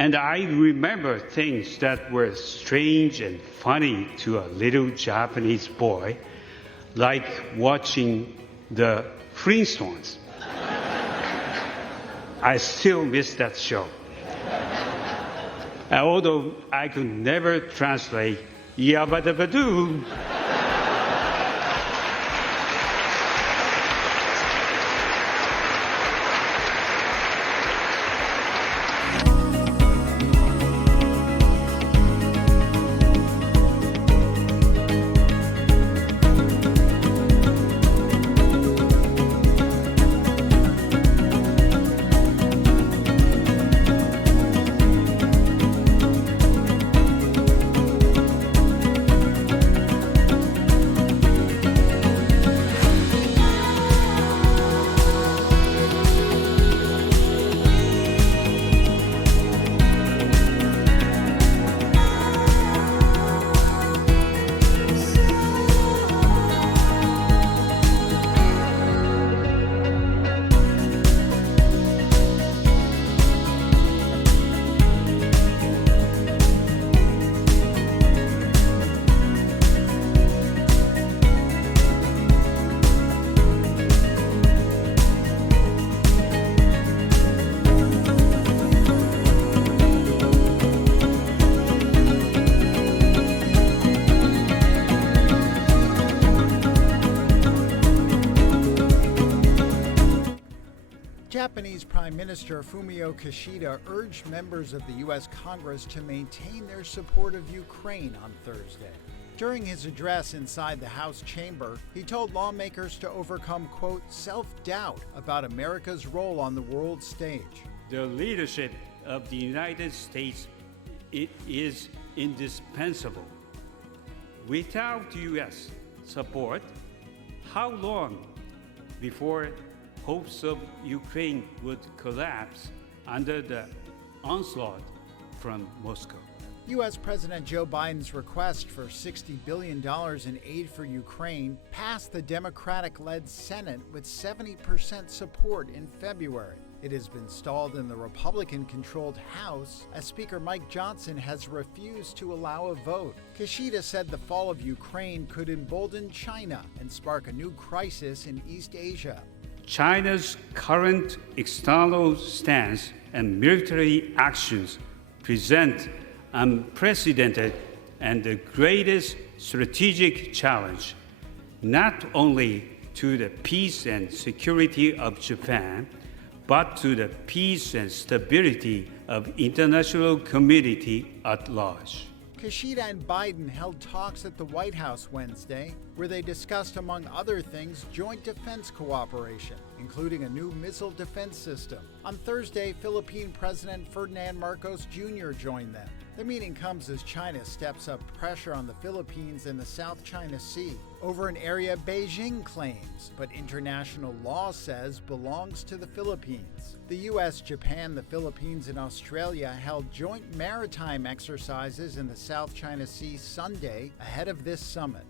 And I remember things that were strange and funny to a little Japanese boy, like watching the Flintstones. I still miss that show. Although I could never translate Yabba-Dabba Doo. Japanese Prime Minister Fumio Kishida urged members of the U.S. Congress to maintain their support of Ukraine on Thursday. During his address inside the House chamber, he told lawmakers to overcome, quote, self-doubt about America's role on the world stage. The leadership of the United States is indispensable. Without U.S. support, how long before hopes of Ukraine would collapse under the onslaught from Moscow? U.S. President Joe Biden's request for $60 billion in aid for Ukraine passed the Democratic-led Senate with 70% support in February. It has been stalled in the Republican-controlled House as Speaker Mike Johnson has refused to allow a vote. Kishida said the fall of Ukraine could embolden China and spark a new crisis in East Asia. China's current external stance and military actions present unprecedented and the greatest strategic challenge, not only to the peace and security of Japan, but to the peace and stability of the international community at large. Kishida and Biden held talks at the White House Wednesday, where they discussed, among other things, joint defense cooperation, including a new missile defense system. On Thursday, Philippine President Ferdinand Marcos Jr. joined them. The meeting comes as China steps up pressure on the Philippines and the South China Sea over an area Beijing claims, but international law says belongs to the Philippines. The U.S., Japan, the Philippines, and Australia held joint maritime exercises in the South China Sea Sunday ahead of this summit.